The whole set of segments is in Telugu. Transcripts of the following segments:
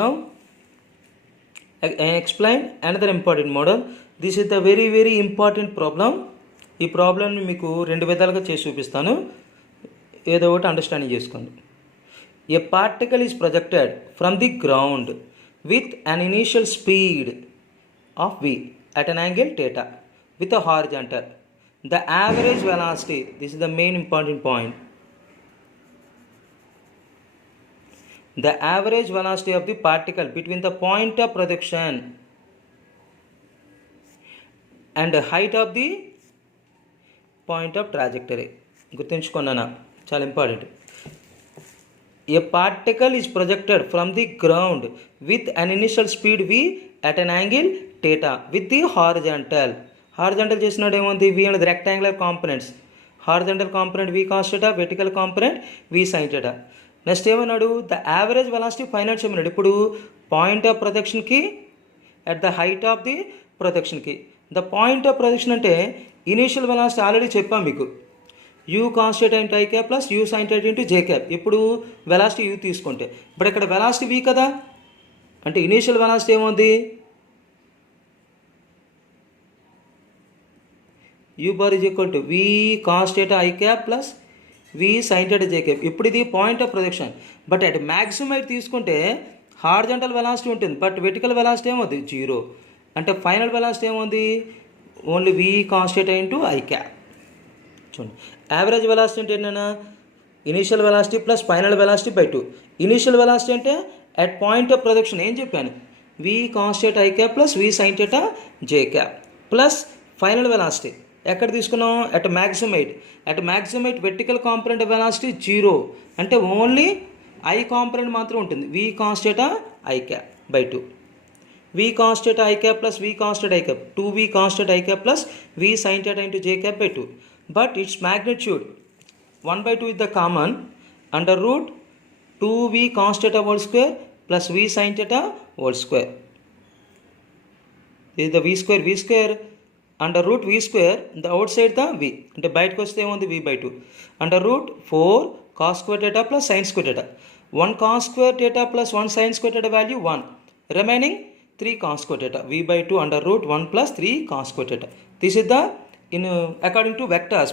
Now I explain another important model. This is the very very important problem. ఈ ప్రాబ్లమ్ని మీకు రెండు విధాలుగా చేసి చూపిస్తాను, ఏదో ఒకటి అండర్స్టాండింగ్ చేసుకోండి. A particle is projected from the ground with an initial speed of v at an angle theta with a horizontal. The average velocity, this is the main important point, the average velocity of the particle between the point of projection and the height of the point of trajectory. గుర్తుంచుకున్నానా, చాలా important. A particle is projected from the ground with an initial speed v at an angle theta with the horizontal. Horizontal చేసినప్పుడు ఏముంది, v అనేది rectangular components. Horizontal component v cos theta, vertical component v sin theta. Next ఏమన్నాడు, ద యావరేజ్ వెలాసిటీ ఫైనల్ చేయమన్నాడు. ఇప్పుడు పాయింట్ ఆఫ్ ప్రొజెక్షన్కి at the height of the ప్రొజెక్షన్కి. ద పాయింట్ ఆఫ్ ప్రొజెక్షన్ అంటే ఇనీషియల్ వెలాసిటీ ఆల్రెడీ చెప్పాం మీకు, u cos theta into i cap plus u sine theta into j cap. ఇప్పుడు వెలాసిటీ యూ తీసుకుంటే, ఇప్పుడు ఇక్కడ వెలాసిటీ వి కదా, అంటే ఇనీషియల్ వెలాసిటీ ఏముంది, u bar is equal to v cos theta i cap plus v sine theta j cap. ఇప్పుడు ఇది point of projection, but at maximum అయితే తీసుకుంటే హారిజాంటల్ వెలాసిటీ ఉంటుంది, బట్ వెర్టికల్ వెలాసిటీ ఏమవుతుంది, జీరో. అంటే ఫైనల్ వెలాసిటీ ఏముంది, only v cos theta into i cap. చూడండి, యావరేజ్ వెలాసిటీ అంటే ఏంటన్నా, initial velocity plus final velocity by 2. Initial velocity అంటే అట్ పాయింట్ ఆఫ్ ప్రొజెక్షన్ ఏం చెప్పాను, v cos theta i cap plus v sine theta j cap plus final velocity ఎక్కడ తీసుకున్నాం, at maximum height. At maximum height vertical component velocity zero, అంటే ఓన్లీ ఐ కాంపొనెంట్ మాత్రం ఉంటుంది, v cos theta i cap by 2. V cos theta i cap plus v cos theta i cap 2v cos theta i cap plus v sine theta into j cap by 2. But its magnitude 1/2 is the common, under root 2v cos theta whole square plus v sin theta whole square. This is the v square under root v square, the outside the v, అంటే బయటకు వస్తే ఏముంది v by 2, under root 4 cos square theta plus sin square theta. 1 cos square theta plus 1 sin square theta value 1, remaining 3 cos square theta, v by 2 under root 1 plus 3 cos square theta. This is the according to vectors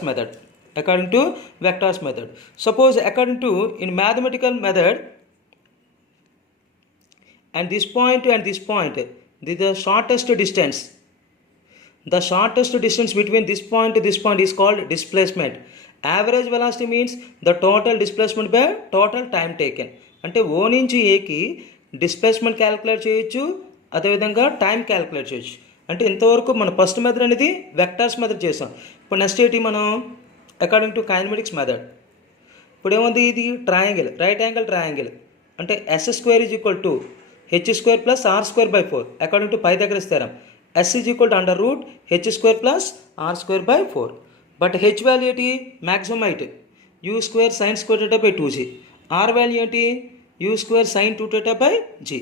method. Suppose according to in mathematical method, and this point, this is the shortest distance. The shortest distance between this point to this point is called displacement. Average velocity means the total displacement by total time taken. అంటే ఓ నుంచి ఏకి డిస్ప్లేస్మెంట్ క్యాలిక్యులేట్ చేయొచ్చు, అదేవిధంగా టైం క్యాలిక్యులేట్ చేయొచ్చు. అంటే ఇంతవరకు మన ఫస్ట్ మెథడ్ అనేది వెక్టర్స్ మెథడ్ చేసాం. ఇప్పుడు నెక్స్ట్ ఏంటి, మనం అకార్డింగ్ టు కైనమెటిక్స్ మెథడ్. ఇప్పుడు ఏముంది, ఇది ట్రయాంగిల్, రైట్ యాంగిల్ ట్రయాంగిల్, అంటే s square is equal to h square plus r square by 4 according to Pythagoras theorem. S is equal to under root h square plus r square by 4. But h value ఏంటి, maximum height u square sine square theta by 2g. R value ఏంటి, u square sine 2 theta by g.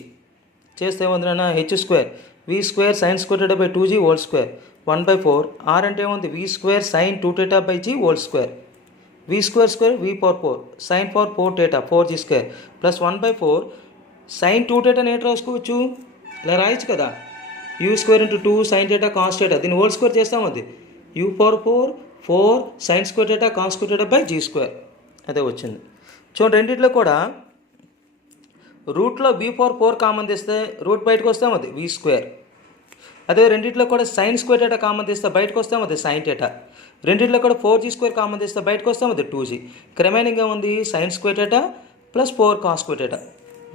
చేస్తే ఏముంది, h square v square sine square theta by 2g whole square 1/4. R అంటే ఏముంది, v square sine 2 theta by g whole square. V square square v power 4 sine power 4 theta 4g square plus 1/4 sine 2 theta నేట్ రాసుకోవచ్చు, ఇలా రాయొచ్చు కదా, u square into 2 sine theta cos theta, దీన్ని హోల్ స్క్వేర్ చేస్తాం, అది u power 4 sine square theta cos square theta by g square. అదే వచ్చింది. చూడండి, రెండిట్లో కూడా రూట్లో బీ పవర్ 4 కామన్ తీస్తే రూట్ బయటకు వస్తాం, అది వి స్క్వేర్. అదే రెండిట్లో కూడా సైన్ స్క్వేర్ theta కామన్ తీస్తే బయటకు వస్తాం, అది సైన్ theta. రెండిట్లో కూడా 4g స్క్వేర్ కామన్ తీస్తే బయటకు వస్తాం, అది 2g. రిమైనింగ్ ఏముంది, sine square theta plus 4 cos square theta.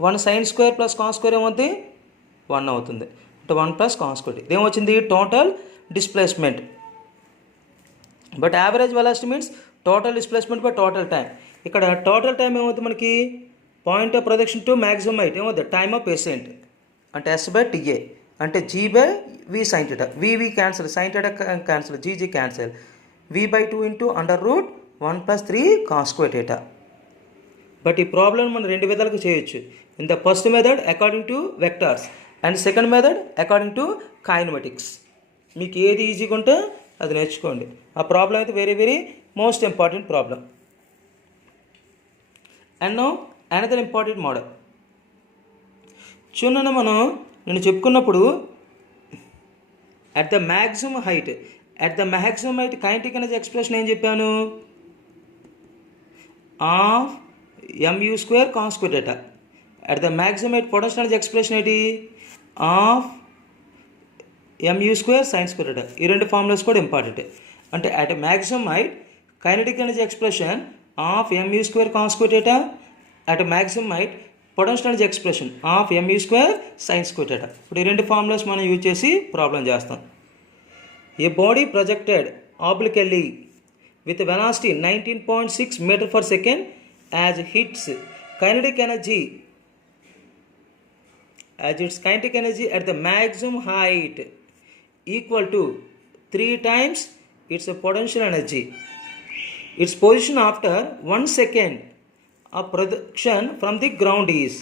1 sine square plus cos square ఏమవుతుంది, 1 అవుతుంది, అంటే 1 ప్లస్ కాస్ స్క్వేర్. ఇదేమొచ్చింది, total displacement. But average velocity means total displacement by total time. ఇక్కడ టోటల్ టైం ఏమవుతుంది మనకి, point of projection to maximum height ఏమవుతుంది, టైమ్ ఆఫ్ ఎసెంట్, అంటే ఎస్ బై టీఏ, అంటే g by v sine theta. V cancel, sine theta cancel, g cancel, we by 2 into under root 1 plus 3 cos square theta. But ఈ ప్రాబ్లం మనం రెండు విధాలుగా చేయొచ్చు. In the first method according to vectors and second method according to kinematics. మీకు ఏది ఈజీగా ఉంటే అది నేర్చుకోండి. ఆ ప్రాబ్లం అయితే very very most important problem. And now another important model. చూడండి, నేను చెప్పుకున్నప్పుడు at the maximum height kinetic energy expression ఏం చెప్పాను? Half mu square cos square theta. At the maximum height potential energy expression ఏంటి? Half mu square sine square theta. ఈ రెండు ఫార్ములాస్ కూడా ఇంపార్టెంట్. అంటే at maximum height kinetic energy expression half mu square cos square theta, at maximum height potential energy expression half mu square sine square theta. ఇప్పుడు ఈ రెండు ఫార్ములాస్ మనం యూజ్ చేసి ప్రాబ్లం చేస్తాం. A body projected obliquely with velocity 19.6 meter per second as hits kinetic energy at the maximum height equal to 3 times its potential energy. Its position after 1 second of projection from the ground is.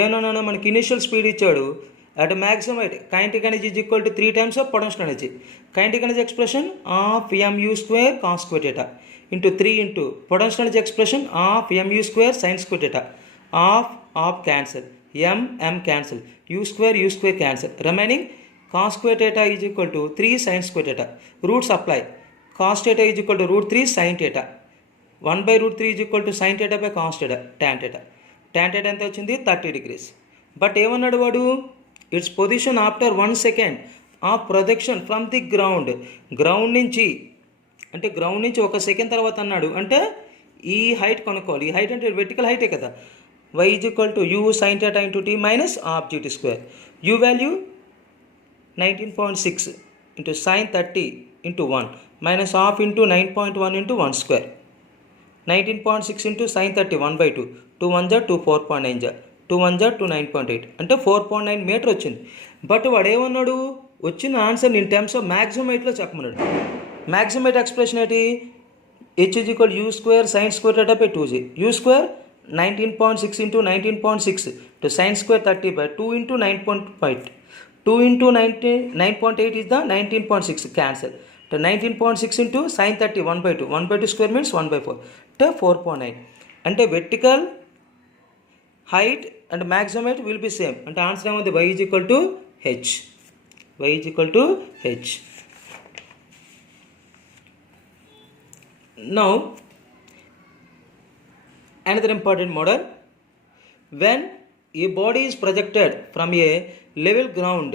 ఏమన్నా మనకి ఇనిషియల్ స్పీడ్ ఇచ్చాడు. At maximum height kinetic energy is equal to 3 times of potential energy. Kinetic energy expression of mu square cos square theta into 3 into potential energy expression of mu square sin square theta. Of cancel, m cancel, u square cancel, remaining cos square theta is equal to 3 sin square theta. Roots apply. Cos theta is equal to root 3 sin theta. 1 by root 3 is equal to sin theta by cos theta, tan theta. Tan theta ఎంత వచ్చింది? 30 degrees. బట్ ఏమన్నాడు వాడు? It's position after 1 second of projection from the ground. Ground నుంచి 1 సెకండ్ తర్వాత అన్నాడు. అంటే ఈ హైట్ కనుక్కోవాలి. ఈ హైట్ అంటే వెర్టికల్ హైటే కదా. y is equal to u sin theta into t minus half gt square. u value 19.6 into sin 30 into 1 minus half into 9.1 into 1 square. 19.6 into sin 30 1 by 2. 2 1 జా 2 4.9 జా 2 1 జా 2 9.8 అంటే 4.9 మీటర్ వచ్చింది. బట్ వాడు ఏమన్నాడు? వచ్చిన answer in terms of maximum హైట్లో చెప్పమన్నాడు. మ్యాక్సిమం హైట్ ఎక్స్ప్రెషన్ ఏంటి? h is equal u square sine square data by 2g. u square 19.6 into 19.6 to sine square 30 by 2 into 9.8. 2 into 9.8 is the 19.6 cancel. 19.6 into sin 30 1 by 2. 1 by 2 square means 1 by 4. 4.9. అంటే vertical height and maximum height will be same. అంటే ఆన్సర్ ఏమవుతుంది? y is equal to h. y is equal to h. Now another important model. When a body is projected from a level ground,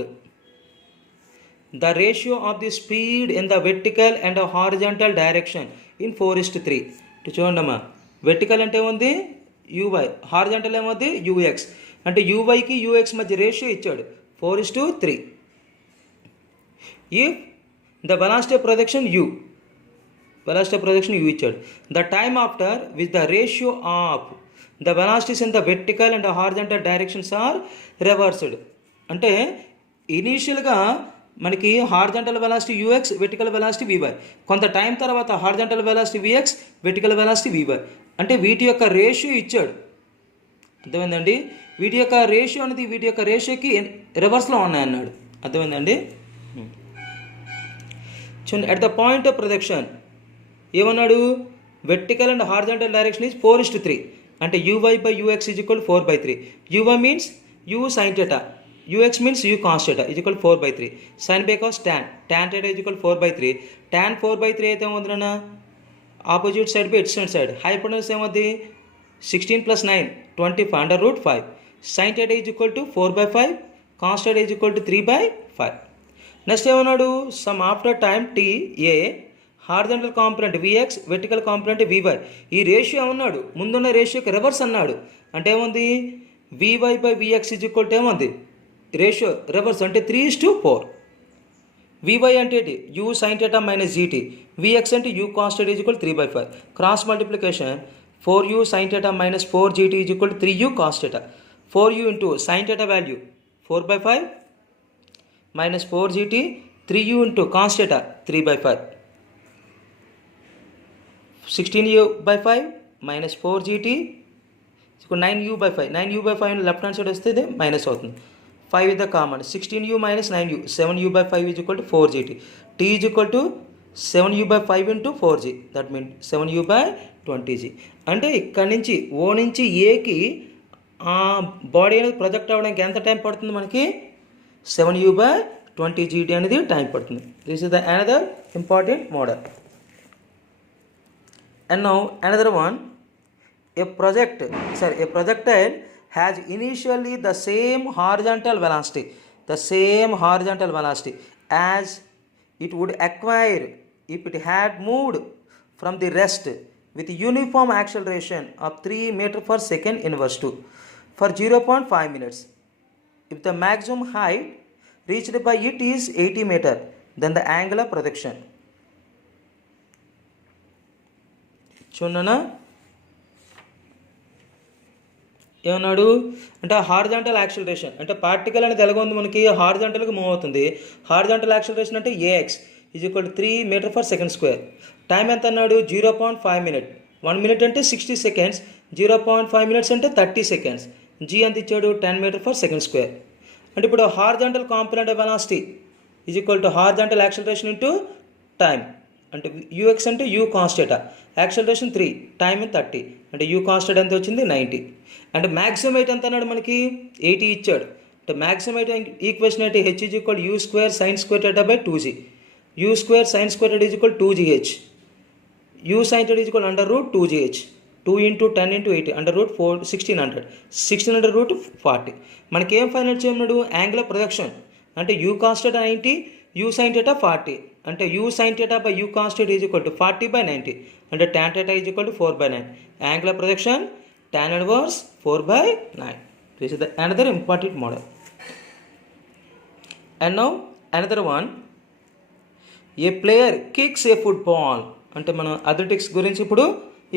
the ratio of the speed in the vertical and the horizontal direction in 4:3. చూడండమ్మా, వెర్టికల్ అంటే ఏముంది? uy, హారిజాంటల్ ఏమవుతుంది? ux. అంటే uyకి ux మధ్య రేషియో ఇచ్చాడు 4:3. if the velocity of projection u ఇచ్చాడు, the time after which the ratio of the velocities in the vertical and the horizontal directions are reversed. అంటే ఇనీషియల్గా మనకి horizontal velocity ux, vertical velocity vy. కొంత టైం తర్వాత horizontal velocity vx, vertical velocity vy. అంటే వీటి యొక్క రేషియో ఇచ్చాడు. అర్థమైందండి? వీటి యొక్క రేషియో అనేది వీటి యొక్క రేషియోకి రివర్స్లో ఉన్నాయన్నాడు. అర్థమైందండి? చూడండి, at the point of projection ఏమన్నాడు? Vertical and horizontal direction is 4:3. అంటే uy by ux is equal 4/3. uy means u sin theta, ux means u cos theta is equal 4/3. sin by cos tan theta is equal 4/3. tan 4/3 అయితే ఏమవుతుందన్న? Opposite side by adjacent side. Hypotenuse ఏమవుతుంది? 16 + 9 25 under root 5. sin theta is equal to 4/5. cos theta is equal to 3/5. Next ఏమన్నాడు? Some after time t a horizontal component vx, vertical component vy. ఈ రేషియో ఏమన్నాడు? ముందున్న రేషియోకి రివర్స్ అన్నాడు. అంటే ఏముంది? vy by vx is equal to ఏముంది? రేషియో రివర్స్ అంటే 3:4. vy అంటే ఏంటి? u sin theta minus gt. vx అంటే u cos theta is equal to 3/5. Cross multiplication 4u sin theta minus 4gt is equal to 3u cos theta. 4u into sin theta value 4/5 minus 4gt, 3u into cos theta 3/5. 16u/5 minus 4gt 9u/5. 9u/5 left hand side వస్తే ఇది మైనస్ అవుతుంది. 5 is the common. 16u minus 9u. 7u/5 is equal to 4gt. t is equal to 7u/5 into 4g. That means 7u/20g. అంటే ఇక్కడ నుంచి ఓ నుంచి ఏకి ఆ బాడీ అనేది ప్రొజెక్ట్ అవ్వడానికి ఎంత టైం పడుతుంది మనకి 7u/20 GT అనేది టైం పడుతుంది. This is the another important model. And now another one, a projectile has initially the same horizontal velocity as it would acquire if it had moved from the rest with uniform acceleration of 3 meters per second inverse to for 0.5 minutes. If the maximum height reached by it is 80 meters, then the angle of projection. చూడనా ఏమన్నాడు అంటే హారిజాంటల్ యాక్సిలరేషన్ అంటే పార్టికల్ అనేది ఎలాగ ఉంది మనకి హారిజాంటల్గా మూవ్ అవుతుంది. హారిజాంటల్ యాక్సిలరేషన్ అంటే AX is equal to 3 meter per second square. Time ఎంత అన్నాడు 0.5 మినిట్. 1 మినిట్ అంటే 60 సెకండ్స్, 0.5 మినిట్స్ అంటే 30 సెకండ్స్. G ఎంత ఇచ్చాడు 10 మీటర్ పర్ సెకండ్ స్క్వేర్. అంటే ఇప్పుడు horizontal component of velocity is equal to horizontal acceleration into time. అంటే UX అంటే U కాన్స్టెంట్, యాక్సిలరేషన్ 3, టైం 30 అంటే U కాన్స్టెంట్ ఎంత వచ్చింది 90. అంటే మ్యాక్సిమం హైట్ ఎంత అన్నాడు మనకి 80 ఇచ్చాడు. అంటే మ్యాక్సిమం హైట్ ఈక్వేషన్ అయితే H is equal U square sine square θ by 2G. U square sine square θ is equal 2GH. U sine θ is equal √2GH. 2 into 10 into 80 √4 1600. 1600 √40. మనకి ఏం ఫైండ్ అవుట్ చేయమన్నాడు యాంగిల్ ఆఫ్ ప్రొజెక్షన్. అంటే U కాన్స్టెంట్ 90, U సైన్ θ 40. అంటే U sine θ by U constant is equal to 40/90. అంటే tan θ is equal to 4/9. Angle of projection tan inverse 4/9. This is the another important model. And now another one, a player kicks a football. అంటే మనం అథ్లెటిక్స్ గురించి ఇప్పుడు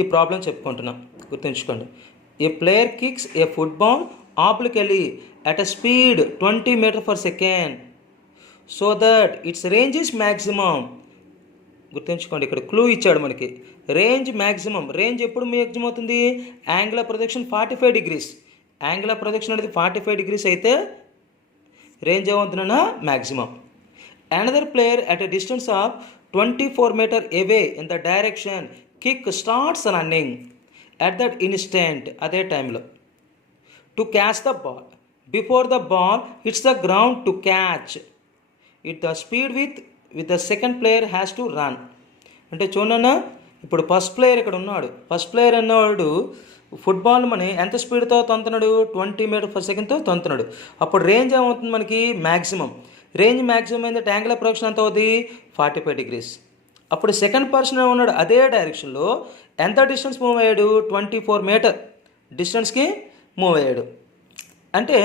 ఈ ప్రాబ్లం చెప్పుకుంటున్నాం, గుర్తుంచుకోండి. A player kicks a football obliquely at a speed 20 meters per second so that its range is maximum. గుర్తుంచుకోండి, ఇక్కడ క్లూ ఇచ్చాడు మనకి. Range maximum. రేంజ్ ఎప్పుడు మ్యాక్సిమం అవుతుంది angle of projection 45 degrees. Angle of projection అనేది 45 డిగ్రీస్ అయితే రేంజ్ ఏమవుతుందన్నా maximum. Another player at a distance of 24 meter away in the direction kick starts running at that instant, అదే టైంలో, to catch the ball before the ball hits the ground to catch it the speed with the second player has to run. అంటే చూడన్నా ఇప్పుడు ఫస్ట్ ప్లేయర్ ఇక్కడ ఉన్నాడు. ఫస్ట్ ప్లేయర్ అన్నవాడు ఫుట్బాల్ మన ఎంత స్పీడ్తో తొంతున్నాడు 20 మీటర్ పర్ సెకండ్తో తొంతున్నాడు. అప్పుడు రేంజ్ ఏమవుతుంది మనకి మ్యాక్సిమం. రేంజ్ మ్యాక్సిమం అయిందంటే యాంగిల్ ఆఫ్ ప్రొజెక్షన్ ఎంత అవుతుంది 45 డిగ్రీస్. అప్పుడు సెకండ్ పర్సన్ ఉన్నాడు అదే డైరెక్షన్లో ఎంత డిస్టెన్స్ మూవ్ అయ్యాడు 24 మీటర్ డిస్టెన్స్కి మూవ్ అయ్యాడు. అంటే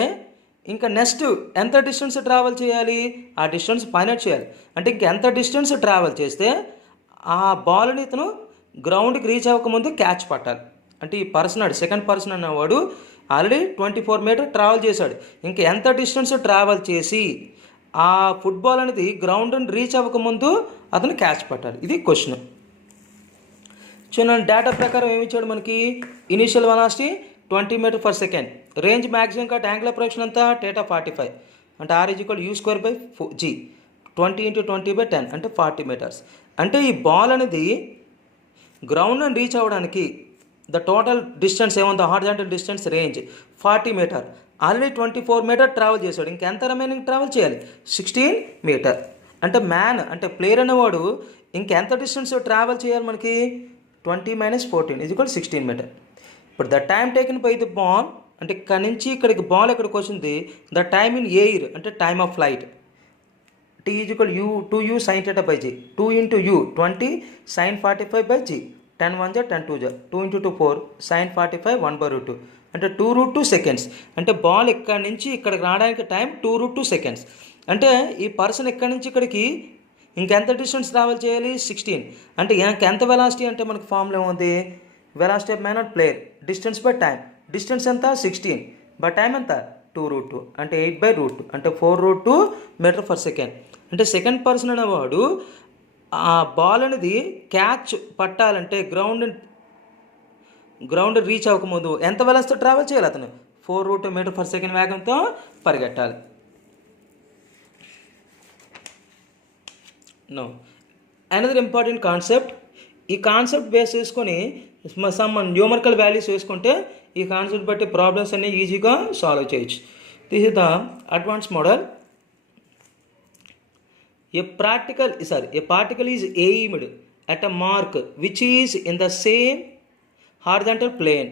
ఇంకా నెక్స్ట్ ఎంత డిస్టెన్స్ ట్రావెల్ చేయాలి, ఆ డిస్టెన్స్ ఫైండ్ అవుట్ చేయాలి. అంటే ఇంకెంత డిస్టెన్స్ ట్రావెల్ చేస్తే ఆ బాల్ని ఇతను గ్రౌండ్కి రీచ్ అవ్వకముందు క్యాచ్ పట్టాలి. అంటే ఈ పర్సన్ సెకండ్ పర్సన్ అన్నవాడు ఆల్రెడీ 24 మీటర్ ట్రావెల్ చేశాడు. ఇంకా ఎంత డిస్టెన్స్ ట్రావెల్ చేసి ఆ ఫుట్బాల్ అనేది గ్రౌండ్ని రీచ్ అవ్వకముందు అతను క్యాచ్ పట్టాలి. ఇది క్వశ్చన్. చూడండి, డేటా ప్రకారం ఏమి ఇచ్చాడు మనకి initial velocity 20 meter per second. Range maximum cut angle of projection అంతా θ 45 అంటే R is equal U square by G. 20 into 20/10 అంటే 40 మీటర్స్. అంటే ఈ బాల్ అనేది గ్రౌండ్ని రీచ్ అవ్వడానికి ద టోటల్ డిస్టెన్స్ ఏముందో horizontal distance range 40 meter. Already 24 meter travel చేశాడు. ఇంకెంత రిమైనింగ్ ట్రావెల్ చేయాలి 16 మీటర్. అంటే మ్యాన్ అంటే ప్లేయర్ అనేవాడు ఇంకెంత డిస్టెన్స్ ట్రావెల్ చేయాలి మనకి 20 - 14 ఈజ్ ఈక్వల్ 16 మీటర్. ఇప్పుడు the time taken by the ball అంటే ఇక్కడ నుంచి ఇక్కడికి బాల్ ఎక్కడికి వచ్చింది ద టైమ్ ఇన్ ఎయిర్ అంటే time of flight T is equal U sin θ by G. 2 into U 20 sin 45/G. 10 1 10 2 2 into 2 4 sin 45 1/√2 అంటే 2√2 సెకండ్స్. అంటే బాల్ ఇక్కడ నుంచి ఇక్కడికి రావడానికి టైం 2√2 సెకండ్స్. అంటే ఈ పర్సన్ ఇక్కడి నుంచి ఇక్కడికి ఇంకెంత డిస్టెన్స్ ట్రావెల్ చేయాలి 16. అంటే ఇంకెంత వెలాసిటీ అంటే మనకి ఫార్ములా ఏముంది velocity of man or player distance by time. Distance ఎంత 16 బై టైం ఎంత 2√2 అంటే 8/√2 అంటే 4√2 మీటర్ పర్ సెకండ్. అంటే సెకండ్ పర్సన్ అనేవాడు ఆ బాల్ అనేది క్యాచ్ పట్టాలంటే గ్రౌండ్ రీచ్ అవ్వకముందు ఎంత వెలాసిటీతో ట్రావెల్ చేయాలి అతను 4√2 మీటర్ పర్ సెకండ్ వేగంతో పరిగెట్టాలి. నో అనదర్ ఇంపార్టెంట్ కాన్సెప్ట్, ఈ కాన్సెప్ట్ బేస్ చేసుకొని సమ్ న్యూమరికల్ వాల్యూస్ వేసుకుంటే ఈ కాన్సెప్ట్ బట్టి ప్రాబ్లమ్స్ అన్ని ఈజీగా సాల్వ్ చేయొచ్చు. This is the advance model. A particle is aimed at a mark which is in the same horizontal plane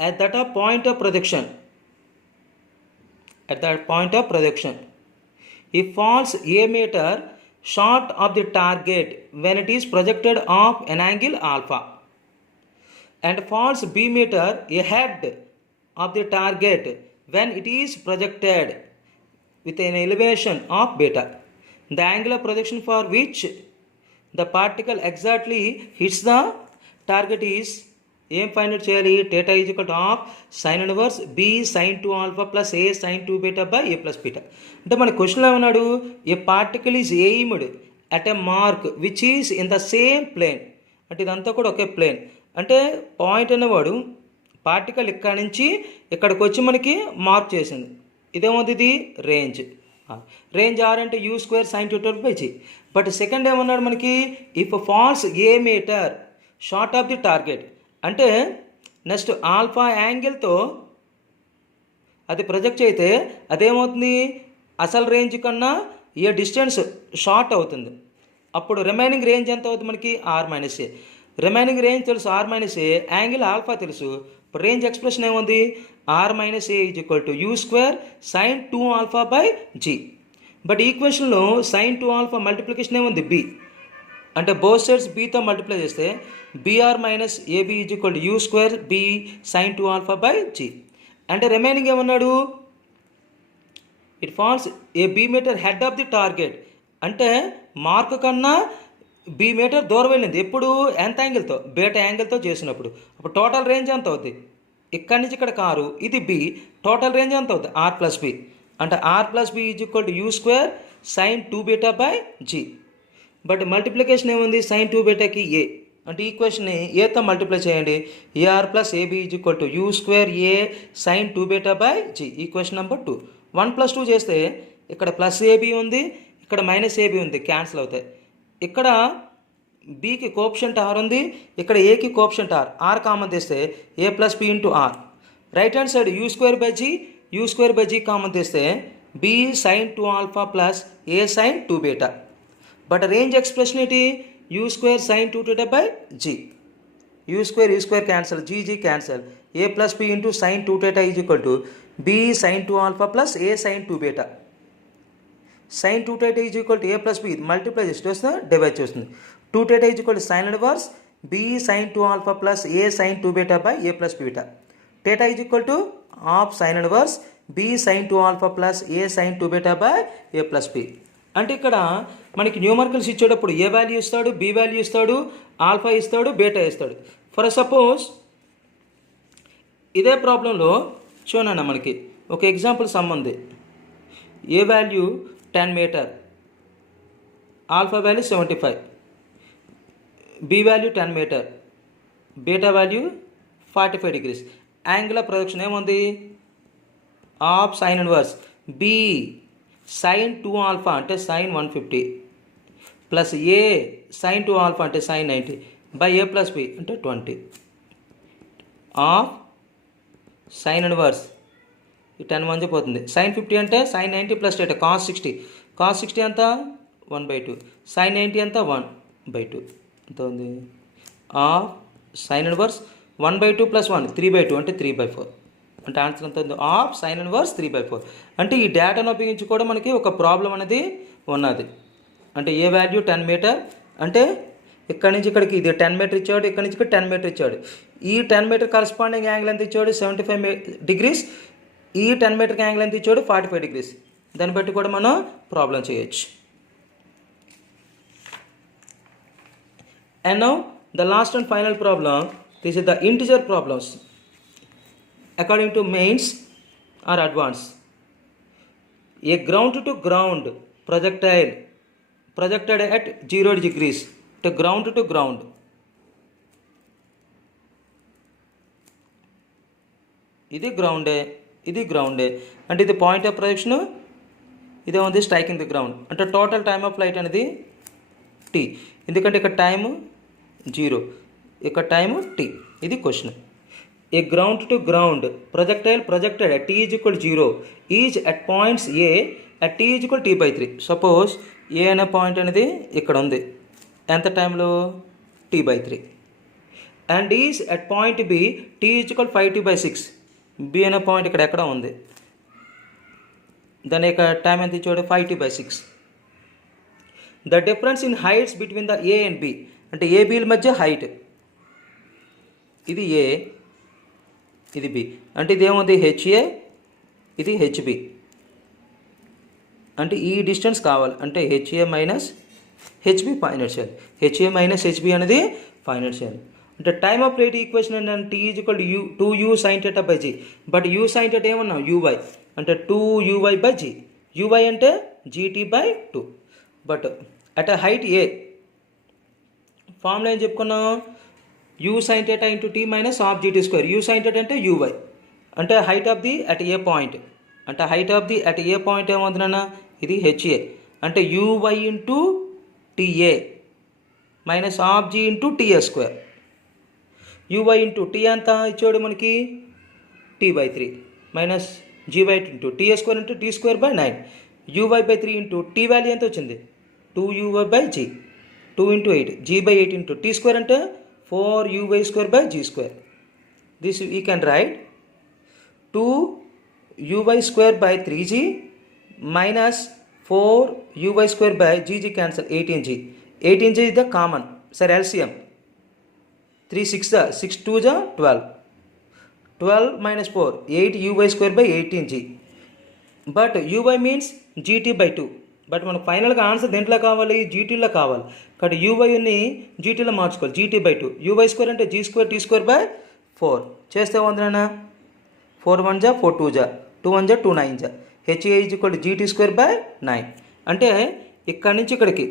at that point of projection. It falls a meter short of the target when it is projected off an angle alpha, and falls b meter ahead of the target when it is projected with an elevation of beta. The angular projection for which the particle exactly hits the target is ఏం ఫైండ్ అవుట్ చేయాలి? θ is equal to half sine inverse b sine 2 alpha plus a sine 2 beta by a plus beta. అంటే మన క్వశ్చన్లో ఏమన్నాడు? A particle is aimed at a mark which is in the same plane. అంటే ఇదంతా కూడా ఒకే ప్లేన్. అంటే పాయింట్ అనేవాడు పార్టికల్ ఇక్కడ నుంచి ఇక్కడికి వచ్చి మనకి మార్క్ చేసింది. ఇదేమవుతుంది? ఇది రేంజ్. రేంజ్ ఆర్ అంటే u square sine 2 by G. But second ఏమన్నాడు మనకి? If falls a meter short of the target, అంటే నెక్స్ట్ ఆల్ఫా యాంగిల్తో అది ప్రొజెక్ట్ అయితే అదేమవుతుంది? అసలు రేంజ్ కన్నా ఏ డిస్టెన్స్ షార్ట్ అవుతుంది. అప్పుడు రిమైనింగ్ రేంజ్ ఎంత అవుతుంది మనకి? R minus a. Remaining range తెలుసు r minus a, angle alpha తెలుసు. ఇప్పుడు రేంజ్ ఎక్స్ప్రెషన్ ఏముంది? R minus a is equal to u square sine 2 alpha by G. But ఈక్వేషన్లో సైన్ 2 ఆల్ఫా మల్టిప్లికేషన్ ఏముంది? బి. అంటే బోత్ సైడ్స్ బీతో మల్టిప్లై చేస్తే b r minus a b is equal to u square b sine 2 alpha by g. అంటే రిమైనింగ్ ఏమన్నాడు? It falls a b meter head of the target. అంటే మార్క్ కన్నా బీ మీటర్ దూరం వెళ్ళింది. ఎప్పుడు? ఎంత యాంగిల్తో? బీటా యాంగిల్తో చేసినప్పుడు. అప్పుడు టోటల్ రేంజ్ ఎంత అవుద్ది? ఇక్కడి నుంచి ఇక్కడ కారు, ఇది బి. టోటల్ రేంజ్ ఎంత అవుతుంది? R plus b. అంటే r plus b is equal to u square sine 2 beta by G. But multiplication ఏముంది? సైన్ 2 బీటాకి ఏ. అంటే ఈక్వేషన్ని ఏతో మల్టిప్లై చేయండి. A r plus a b is equal to u square a sine 2 beta by g. Equation number 2. 1 + 2 చేస్తే ఇక్కడ ప్లస్ ఏబీ ఉంది, ఇక్కడ మైనస్ ఏబీ ఉంది, క్యాన్సిల్ అవుతాయి. ఇక్కడ బీకి కోప్షంట్ ఆర్ ఉంది, ఇక్కడ ఏకి కోప్షంట్ ఆర్. ఆర్ కామన్ తీస్తే a plus b into r. Right hand side u square by g common తీస్తే b sine 2 alpha plus a sine 2 beta. But range expression ఏంటి? U square sine 2 beta by g. U square cancel, g cancel. A plus b into sine 2 beta is equal to b sine 2 alpha plus a sine 2 beta. Sine 2 beta is equal to a plus B multiply చేసి వస్తుంది, డివైడ్ చేస్తుంది. 2 beta is equal to sine inverse b sine 2 alpha plus a sine 2 beta by a plus beta. θ is equal to half sine inverse b sine 2 alpha plus a sine 2 beta by a plus b. అంటే ఇక్కడ మనకి న్యూమరికల్స్ ఇచ్చేటప్పుడు ఏ వాల్యూ ఇస్తాడు, బి వాల్యూ ఇస్తాడు, ఆల్ఫా ఇస్తాడు, బీటా ఇస్తాడు. ఫర్ సపోజ్ ఇదే ప్రాబ్లంలో చూడండి, మనకి ఒక ఎగ్జాంపుల్ సమ్ ఉంది. A value 10 meter, alpha value 75, b value 10 meter, beta value 45 degrees. Angle of projection ఏముంది? Half sine inverse b sine 2 alpha అంటే sine 150 plus a sine 2 alpha అంటే sine 90 by a plus b అంటే 20 ఆఫ్ సైన్ ఇన్వర్స్. ఈ 10 మంచి పోతుంది. సైన్ 50 అంటే సైన్ 90 ప్లస్ డేటా కాస్ 60 ఎంత? 1/2. సైన్ 90 ఎంత? 1/2. ఎంత ఉంది? ఆఫ్ సైన్ ఇన్వర్స్ 1/2 ప్లస్ 1 3/2 అంటే 3/4. అంటే ఆన్సర్ ఎంత ఉంది? Of sine inverse 3/4. అంటే ఈ డేటాను ఉపయోగించి కూడా మనకి ఒక ప్రాబ్లం అనేది ఉన్నది. అంటే ఏ వాల్యూ 10 మీటర్ అంటే ఇక్కడ నుంచి ఇక్కడికి ఇది 10 మీటర్ ఇచ్చాడు, ఇక్కడ నుంచి ఇక్కడ 10 మీటర్ ఇచ్చాడు. ఈ 10 మీటర్ కరస్పాండింగ్ యాంగిల్ ఎంత ఇచ్చాడు? 75 degrees. ఈ 10 మీటర్ యాంగిల్ ఎంత ఇచ్చాడు? 45 degrees. దాన్ని బట్టి కూడా మనం ప్రాబ్లం చేయొచ్చు. And now the last and final problem, this is the integer problems according to mains or advanced. A ground to ground projectile projected at 0 degrees to ground. ఇది గ్రౌండే, ఇది గ్రౌండే. అంటే ఇది పాయింట్ ఆఫ్ ప్రొజెక్షన్, ఇదేముంది స్ట్రైకింగ్ ది గ్రౌండ్. అంటే టోటల్ టైమ్ ఆఫ్ ఫ్లైట్ అనేది టీ. ఎందుకంటే ఇక్కడ టైము 0. ఇక్కడ టైము t. ఇది question. A ground to ground projectile projected at t is equal to 0 is at points A at t is equal to t by 3. Suppose ఏ అనే పాయింట్ అనేది ఇక్కడ ఉంది, ఎంత టైంలో t by 3, and is at point B t is equal to 5t by 6. B అనే పాయింట్ ఇక్కడ ఎక్కడ ఉంది, దాని యొక్క టైం ఎంత ఇచ్చాడు 5t by 6. The difference in heights between the A and B, అంటే ఏ బీల మధ్య హైట్, ఇది A, ఇది B, అంటే ఇది ఏముంది HA, ఇది HB, అంటే ఈ డిస్టెన్స్ కావాలి, అంటే HA minus HB find out చేయాలి. HA మైనస్ HB అనేది ఫైండ్ అవుట్ చేయాలి. అంటే టైమ్ ఆఫ్ రేట్ ఈక్వేషన్ అంటే t is equal to 2u sin θ by g, but u sin θ ఏమన్నాం uy, అంటే 2uy బై g, uy అంటే gt by 2. But at height A formula ఏం చెప్పుకున్నాం, u sin θ into t minus half gt square. u sin θ అంటే uy, అంటే height of the at a point, అంటే height of the at a point ఏమవుతుందన్నా, ఇది HA, అంటే uy into TA minus half g into TA square. uy into t అంతా ఇచ్చాడు మనకి t by 3 minus g by 2 into TA square into t square by 9. uy by 3 into t value ఎంత వచ్చింది 2uy by g, 2 into 8 g by 8 into t square అంటే 4uy square by g square. This we can write 2uy square by 3g minus 4uy square by g cancel 18g. 18g is the common. Sir, LCM 3 6 6 2 12. 12 minus 4 8uy square by 18g. But uy means gt by 2. But మనకు ఫైనల్గా ఆన్సర్ దేంట్లో కావాలి, జీటీలో కావాలి. కాబట్టి యూవైని జీటీలో మార్చుకోవాలి, జీటీ బై 2. యూవై స్క్వేర్ అంటే G square T square by 4 చేస్తే ఉందన్నా 4 1 4 2 2 1 2 9 HA is equal to GT square by 9. అంటే ఇక్కడి నుంచి ఇక్కడికి,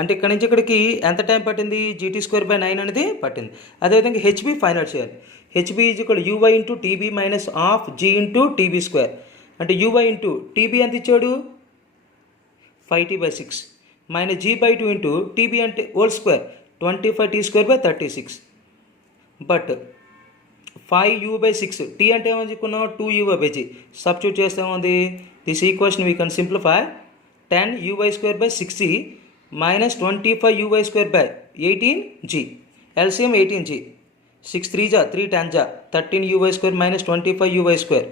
అంటే ఇక్కడి నుంచి ఇక్కడికి ఎంత టైం పట్టింది, జీటీ స్క్వేర్ బై 9 అనేది పట్టింది. అదేవిధంగా హెచ్బి ఫైండ్ అవుట్ చేయాలి. HB is equal UY into TB minus half G into TB square. అంటే యూవై ఇంటూ టీబీ ఎంత ఇచ్చాడు 5t by 6 minus G by 2 into TB అంటే whole square 25t square by 36. But 5u by 6 T అంటే ఏమని చెప్పుకున్నాం 2u బై g సబ్స్టిట్యూట్ చేస్తే ఏముంది, this equation we can simplify 10uy square by 6c minus 25uy square by 18g. LCM 18g, 6 3 3 10 13uy square minus 25uy square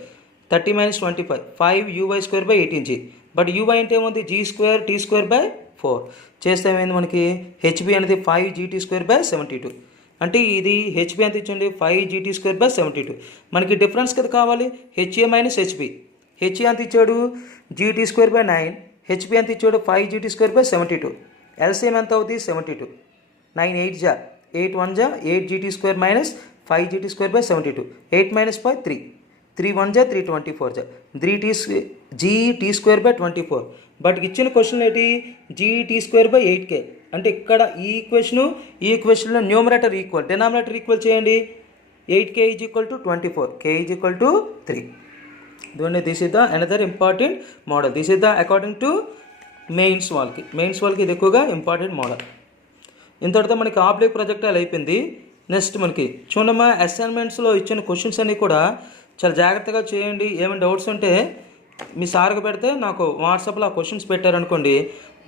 30 minus 25 5uy square by 18g. But UY అంటే ఏముంది G square T square by 4 చేస్తే ఏమైంది మనకి హెచ్బి అనేది 5gt స్క్వేర్ బై 72. అంటే ఇది హెచ్బి ఎంత ఇచ్చండి 5gt స్క్వేర్ బై 72. మనకి డిఫరెన్స్ కదా కావాలి, హెచ్ఏ మైనస్ హెచ్బి. హెచ్ఏ ఎంత ఇచ్చాడు జీటీ స్క్వేర్ బై 9, హెచ్బి ఎంత ఇచ్చాడు 5gt స్క్వేర్ బై 72. ఎల్సిఎం ఎంత అవుతుంది 72. 9 8 8 1 8gt square minus 5gt square by 72. 8 minus 5 3 3 1 3 24 3t gt square by 24. But ఇచ్చిన క్వశ్చన్ ఏంటి gt స్క్వేర్ బై 8k. అంటే ఇక్కడ ఈ ఈక్వేషన్లో న్యూమరేటర్ ఈక్వల్ డినామినేటర్ ఈక్వల్ చేయండి. 8k is equal to 24, k is equal to 3. This is the another important model. This is the according to mains వాళ్ళకి ఇది ఎక్కువగా ఇంపార్టెంట్ మోడల్. ఇంతటితో మనకి ఆబ్జెక్ట్ ప్రొజెక్టైల్ అయిపోయింది. నెక్స్ట్ మనకి చూడమ్మా అసైన్మెంట్స్లో ఇచ్చిన క్వశ్చన్స్ అన్నీ కూడా చాలా జాగ్రత్తగా చేయండి. ఏమైనా డౌట్స్ ఉంటే మీ సార్కి పెడితే నాకు వాట్సాప్లో ఆ క్వశ్చన్స్ పెట్టారనుకోండి,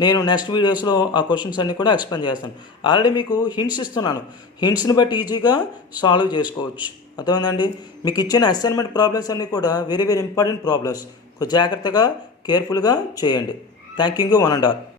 నేను నెక్స్ట్ వీడియోస్లో ఆ క్వశ్చన్స్ అన్నీ కూడా ఎక్స్ప్లెయిన్ చేస్తాను. ఆల్రెడీ మీకు హింట్స్ ఇస్తున్నాను, హింట్స్ని బట్టి ఈజీగా సాల్వ్ చేసుకోవచ్చు. అర్థమైందండి. మీకు ఇచ్చిన అసైన్మెంట్ ప్రాబ్లమ్స్ అన్నీ కూడా వెరీ వెరీ ఇంపార్టెంట్ ప్రాబ్లమ్స్. జాగ్రత్తగా కేర్ఫుల్గా చేయండి. Thank you 1 and all.